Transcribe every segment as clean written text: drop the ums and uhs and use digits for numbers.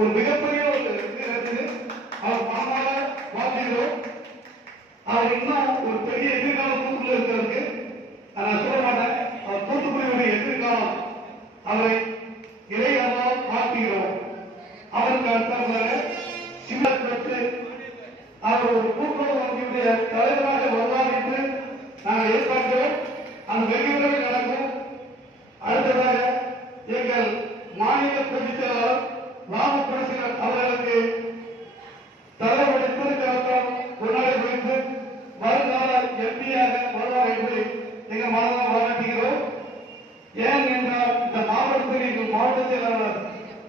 ஒரு மிகப்பெரிய ஒரு இது இருக்குது. அவர் மனமாற வாழ்த்துகிறோம். அவர் இன்னும் ஒரு பெரிய எதிர்காலம் தூத்துக்குள்ள இருக்கிறதுக்கு நான் சொல்ல மாட்டேன். அவர் தூத்துக்குடியுடைய எதிர்காலம் அவரை இறையானால் வாழ்த்துகிறோம். அவருக்கு அடுத்தவர்களாக சிவத்து அவர் ஒரு கூட்டுறவு வங்கியுடைய தலைவராக வருவார் என்று நாங்கள் எதிர்பார்க்கிறோம். அந்த வெகுவிரைவில் நடக்கும். அடுத்ததாக எங்கள் மாநில பொதுச் செயலாளர் ராமபிரசன் அவர்களுக்கு தலைவருடைய திருக்கரத்தால் கொண்டாடி வைத்து வருங்கால எம்பியாக வருவார் என்று எங்கள் மாநிலம் பாராட்டுகிறோம். ஏன் என்றால் இந்த மாவட்டத்தில் எங்கள் மாவட்ட செயலாளர்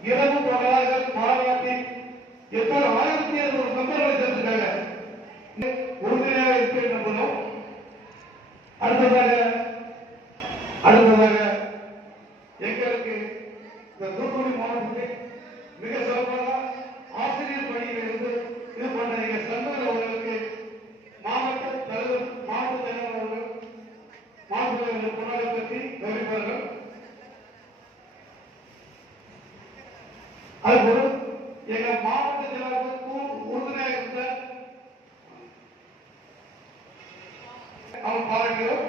இரவு பகலாக பாராட்டி எத்தனை 1700 மெம்பர்களை சேர்த்துட்டாங்க. உறுதியாக இருப்பேன் நம்பணும். அடுத்ததாக எங்களுக்கு இந்த தூத்துக்குடி மாவட்டத்தில் மிக சிறப்பாக ஆசிரியர் பணியில் இருந்து இது பண்ண எங்கள் சங்கர் அவர்களுக்கு மாவட்ட தலைவர் மாவட்ட செயலாளர் அவர்கள் மாவட்ட தலைவர் கொண்டாடி பற்றி கவனிப்பார்கள். அதுபோல எங்கள் மாவட்ட செயலாளருக்கு உறுதுணையாக இருந்த அவர் பாராட்டுகிறோம்.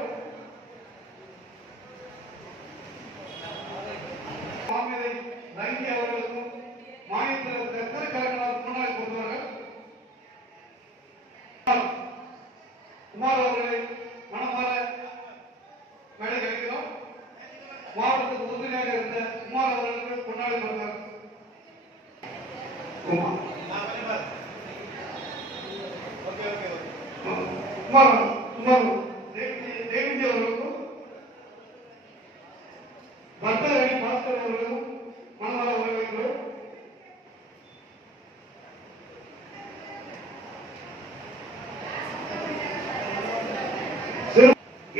ரங்கி அவர்களுக்கும் மாநிலத்தில் திருக்கரங்களால் முன்னாடி கொடுத்தவர்கள் குமார் அவர்களை மனமாற வேலை கிடைக்கிறோம். மாவட்டத்துக்கு உறுதுணையாக இருந்த குமார் அவர்களுக்கு கொண்டாடி கொடுத்தார். தேவிஜி அவர்களுக்கும் பக்தரணி பாஸ்கர் அவர்களுக்கும் மனமாற வரவேற்கிறோம்.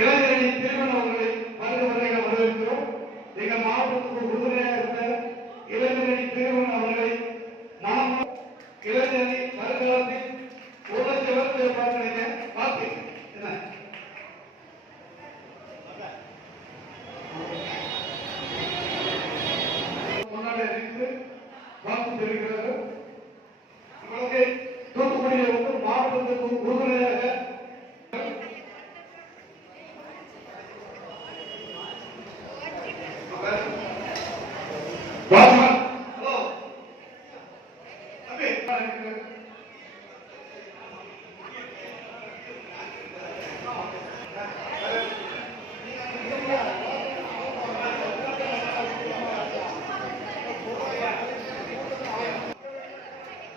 இளைஞரணி திருமணம் அவர்களை வருக வரவேற்கிறோம். எங்கள் மாவட்டத்துக்கு உறுதுணையாக இருந்த இளைஞரணி திருமணம் அவர்களை இளைஞரணி வருங்காலத்தில் 1,00,000 பேர் பார்க்கிறீங்க. பார்த்து என்ன கொண்டாடி அறிவித்து வாழ்த்து தெரிவிக்கிறார்கள். உங்களுக்கு தூத்துக்குடியில் வந்து மாவட்டத்துக்கு உறுதுணையாக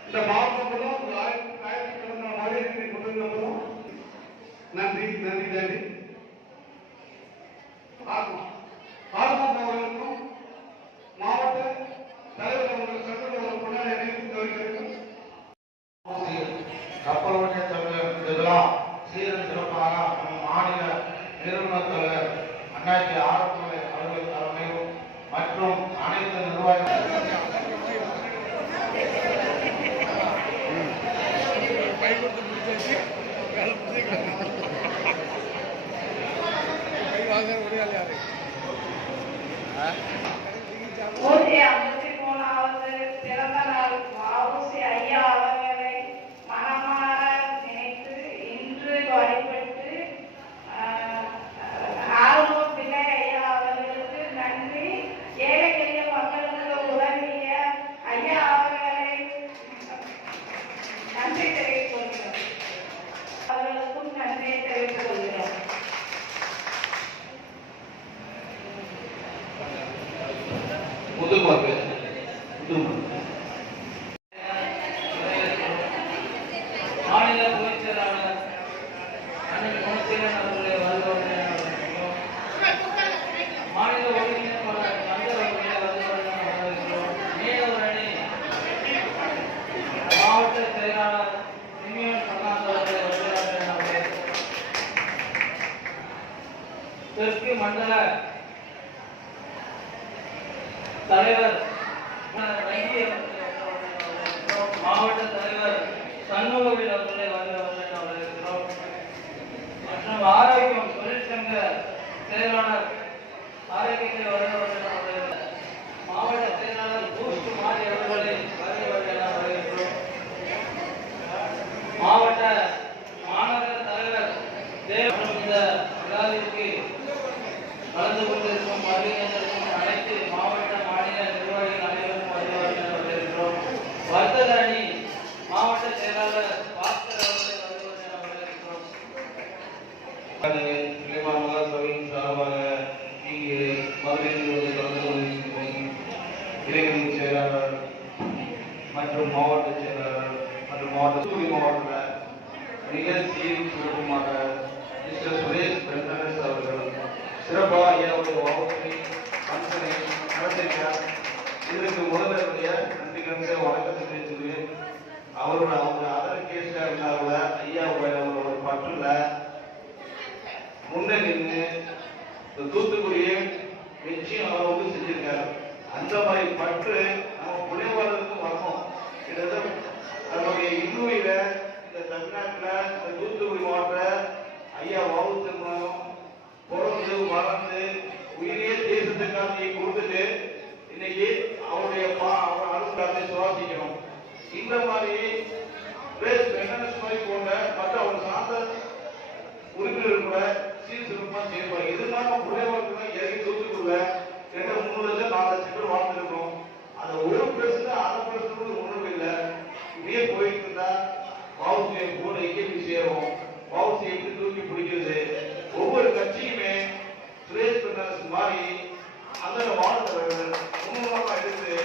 இந்த மாவட்டத்தில் ஒரு 1000 மகளிரை கொண்டிருந்தோம். நன்றி நன்றி நன்றி. அவர்களுக்கும் மாவட்ட தலைவர் அவர்கள் சட்டமன்ற கொண்டாடி அறிவித்து வருகிறார்கள். கப்பல் வணிக தலைவர் விழா சீரன் சிறப்பாக நம் மாநில நிறுவன தலைவர் அண்ணாச்சி ஆரம்பி அவர்கள் தலைமையில் மற்றும் அனைத்து நிர்வாகிகள் பிறந்த நாள் வ.உ.சி. ஐயா அவர்களை மனமாற நினைத்து இன்று வழிபட்டு ஆர்வம் பிள்ளை ஐயா அவர்களுக்கு நன்றி. ஏழை எளிய மக்களுக்கு உதவிய ஐயா அவர்களை நன்றி தெரிவித்துக் கொள்கிறோம். அவர்களுக்கும் நன்றியை தெரிவித்துக் கொள்கிறோம். மாநில பொதுச் செயலாளர் அண்ணன் குணசீலன் அவர்களை வரவேற்கிறோம். மாநில ஒருங்கிணைப்பாளர் சங்கர் அவர்களை வரவேற்கிறோம். மீனவர் அணி மாவட்ட செயலாளர் சிமியோன் பிரகாஷ் அவர்களை வரவேற்கிறோம். தெற்கு மண்டல தலைவர் மாவட்ட தலைவர் சண்முகவேல் அவர்களை வரவேற்கிறோம். மற்றும் ஆரோக்கியம் தொழிற்சங்க செயலாளர் ஆரோக்கியத்தை வரவேற்கிறோம். மாவட்ட செயலாளர் பூஸ்ட் மாறி அவர்களை மற்றும் மாவட்ட செயலாளர் மற்றும் தூத்துக்குடி மாவட்டத்தில் நிகழ்ச்சியில் சிறப்புமாக மிஸ்டர் சுரேஷ் பெர்னாண்டஸ் அவர்கள் சிறப்பாக ஐயாவுடைய வகுப்பை ஃபங்க்ஷனை நடத்திருக்கார். இதற்கு முதல்வருடைய நன்றி கலந்த வணக்கத்தை தெரிவித்துள்ளேன். அவங்க அதர் கேஸாக இருந்தால் ஐயாவுடைய ஒரு பற்றுல முன்னே நின்று இந்த தூத்துக்குடியை நிச்சயம் அளவுக்கு செஞ்சிருக்காரு. அந்த மாதிரி பற்று நம்ம புனைவாளருக்கு வரணும். நம்முடைய இன்னுயில இந்த தமிழ்நாட்டில் இந்த தூத்துக்குடி மாவட்ட ஐயா வகுத்தம் பிறந்து வளர்ந்து உயிரியே தேசத்துக்காக கொடுத்துட்டு இன்னைக்கு அவருடைய அருளாத்தை சுவாசிக்கணும். இந்த மாதிரி போன்ற மற்ற அவங்க சார்ந்த உறுப்பினர்கள் கூட சீர்திருத்தமாக செய்வாங்க. இதனால புனைவாளர்கள் இறங்கி தூத்துக்குள்ள 2-3 லட்சம் 4 லட்சம் பேர் வாழ்ந்துருக்கோம். அந்த ஒரு பிரச்சனை அரை பிரச்சனை உணர்வு இல்லை. இப்படியே போயிட்டு இருந்தா வவுசியை போல எங்கே போய் சேரும், வவுசியை எப்படி தூக்கி பிடிக்கிறது. ஒவ்வொரு கட்சியுமே சுரேஷ் பெர்னாண்டஸ் மாதிரி அந்த வாழ்ந்தவர்கள் முன்னுரிமை எடுத்து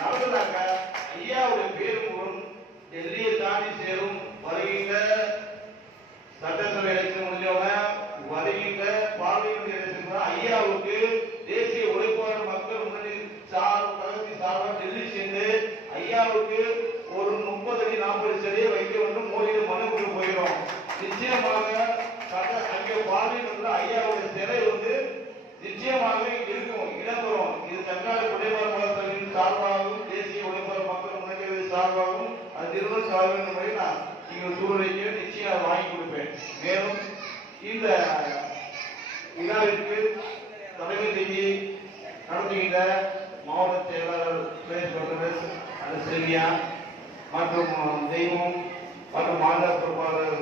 நடந்தாக்க ஐயாவுடைய பேரும் டெல்லியை தாண்டி சேரும். வருகின்ற சட்டசபை எலெக்ஷன் முடிஞ்சவங்க வருகின்ற பார்லிமெண்ட் எலெக்ஷன் ஐயாவுக்கு தேசிய உழைப்பாளர் மக்கள் முன்னணி கழகத்தின் சார்பாக டெல்லி சேர்ந்து ஐயாவுக்கு ஒரு 30 அடி 40 செடியை வைக்க வேண்டும். மோடியில் மனு கொண்டு போயிடும். நிச்சயமாக அங்கே பார்லிமெண்ட்ல ஐயாவுடைய சிலை நிச்சயமாக இருக்கும், இடம்பெறும். இது தமிழ்நாடு புனைவாளர் மலர்களின் சார்பாகவும் தேசிய உழைப்பாளர் மக்கள் முன்னணி சார்பாகவும் அது நிறுவன சார்பின் முறை நான் நீங்கள் சூழ்நிலைக்கு நிச்சயம் வாங்கி கொடுப்பேன். மேலும் இந்த விழாவிற்கு தலைமை செய்தி நடத்துகின்ற மாவட்ட செயலாளர் சுரேஷ் பெர்னாண்டஸ் அது செல்வியா மற்றும் தெய்வம் மற்றும் மாநில பொறுப்பாளர்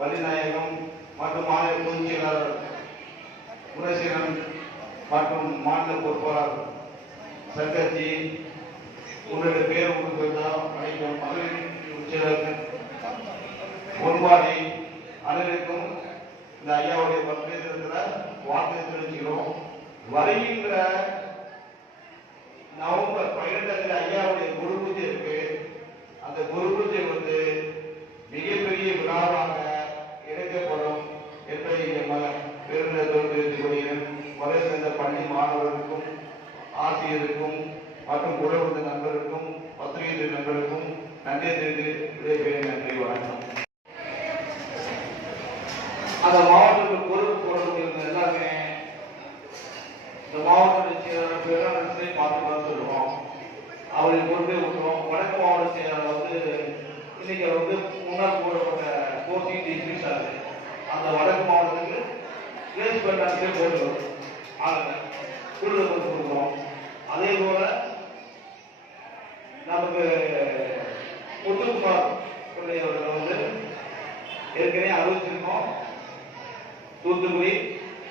வள்ளிநாயகம் மற்றும் மாநில பொதுச் செயலாளர் குணசீலன் மற்றும் மாநில பொறுப்பாளர் சங்கர்ஜி உங்களுடைய பேர் உங்களுக்கு அனைக்கும் மகளிர் செயலர்கள் பொன்பாடி அனைவருக்கும் இந்த ஐயாவுடைய பல்வேறு வார்த்தை தெரிவிக்கிறோம். வருகின்ற நவம்பர் 12 ஐயாவுடைய குரு பூஜை இருக்கு. அந்த குரு பூஜை மிகப்பெரிய விழாவாக எடுக்கப்படும் என்பதை பெருந்தொழில் வரை சேர்ந்த பள்ளி மாணவர்களுக்கும் ஆசிரியருக்கும் மற்றும் உறவு நண்பருக்கும் பத்திரிகை நண்பருக்கும் நன்றி தெரிந்து விடைபெறும். நன்றி, வணக்கம். அந்த மாவட்டத்தில் பொறுப்பு போடக்கூடிய எல்லாருமே இந்த மாவட்ட செயலாளர் பெருநாளை பார்த்து சொல்லுவோம். அவரை கொண்டு விட்டுருவோம். வடக்கு மாவட்ட செயலாளர் இன்னைக்கு முன்னாள் போடப்பட்ட கோச்சிங் டிஸ்ட்ரிக்ட் ஆகுது. அந்த வடக்கு மாவட்டத்துக்கு சுரேஷ் பெர்னாண்டஸே போட்டு ஆளுங்க கூடுதல் கொடுக்குறோம். அதே போல நமக்கு முத்துக்குமார் பிள்ளையவர்கள் ஏற்கனவே அறிவிச்சிருக்கோம். தூத்துக்குடி,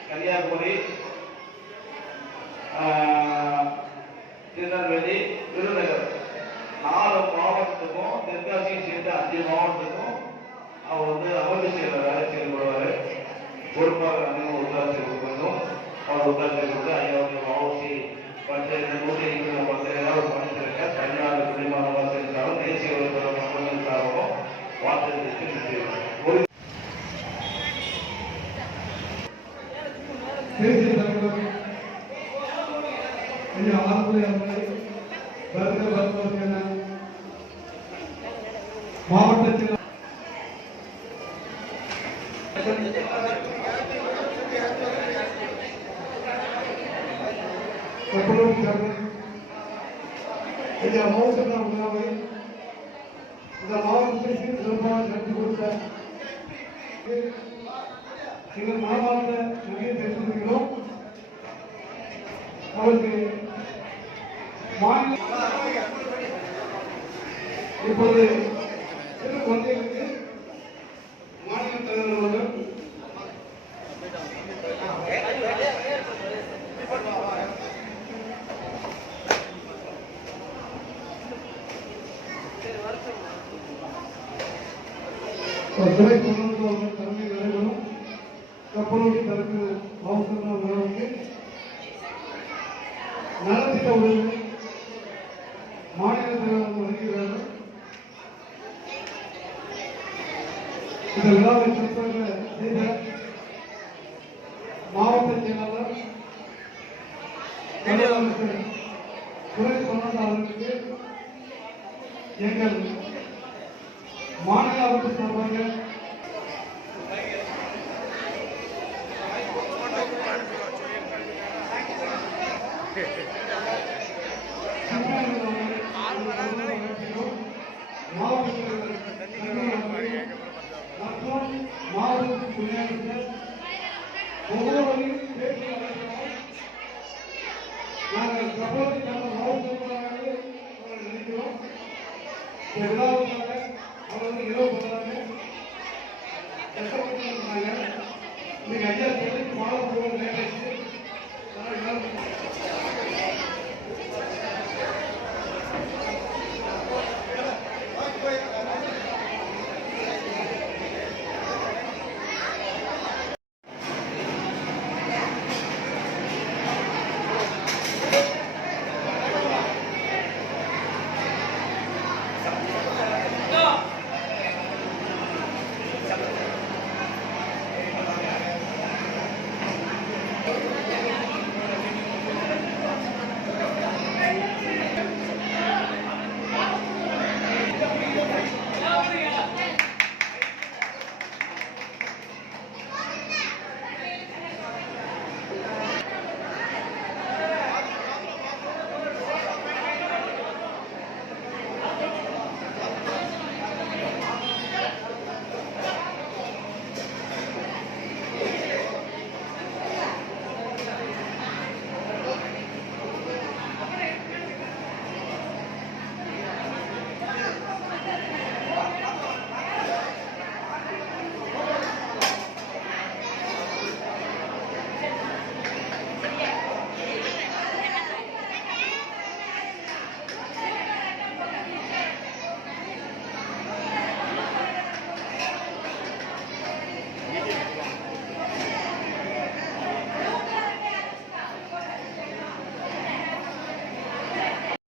கன்னியாகுமரி, திருநெல்வேலி, விருதுநகர் 4 மாவட்டத்துக்கும் தெற்காசியும் சேர்ந்து 5 மாவட்டத்துக்கும் அவர் அமர்வு செயலராக செயல்படுவார். பொறுப்பாளர் அனைவரும் ஒத்தாசி கொடுக்கணும். அவர் ஒத்தாசி கொடுத்து ஐயாவுடைய வளர்ச்சி பஞ்சாயத்து 150 பஞ்சாயத்து பண்ணிருக்க தமிழ்நாடு குடிமகனாக இருந்தாலும் தேசிய மக்களுக்காகவும் வார்த்தை தேசிய தலைவர் ஐயா ஆறுமுறை அவர்களை வருக என மாவட்டத்தில் ஐயா மோசன விழாவை இந்த மாவட்டத்திற்கு சிறப்பாக நடத்தி கொடுத்த எங்கள் மாவட்ட நன்றியை தெரிவித்துக்கிறோம். அவருக்கு மாநில இப்போது குழந்தைகளுக்கு மாநில தலைவர்கள் துறை பொருளாதார தலைமை நடைபெறும் கப்பலோடி தரப்பு மாவட்ட விழாவுக்கு நலத்திட்ட உதவி மாநில மாநில தலைவர் வருகிறார்கள். இந்த விழாவை சிறப்பாக செய்த மாவட்ட செயலாளர் துறை சொன்னது அவர்களுக்கு எங்கள் மாநில அரசு சார்பாக மற்றும் மாவட்டத்தின் துணையாளர்கள் ஒவ்வொருவரையும் பேசி அழைக்கிறோம். நாங்கள் பிரபலத்துக்கான மாவட்ட நினைக்கிறோம். இந்த விழாவை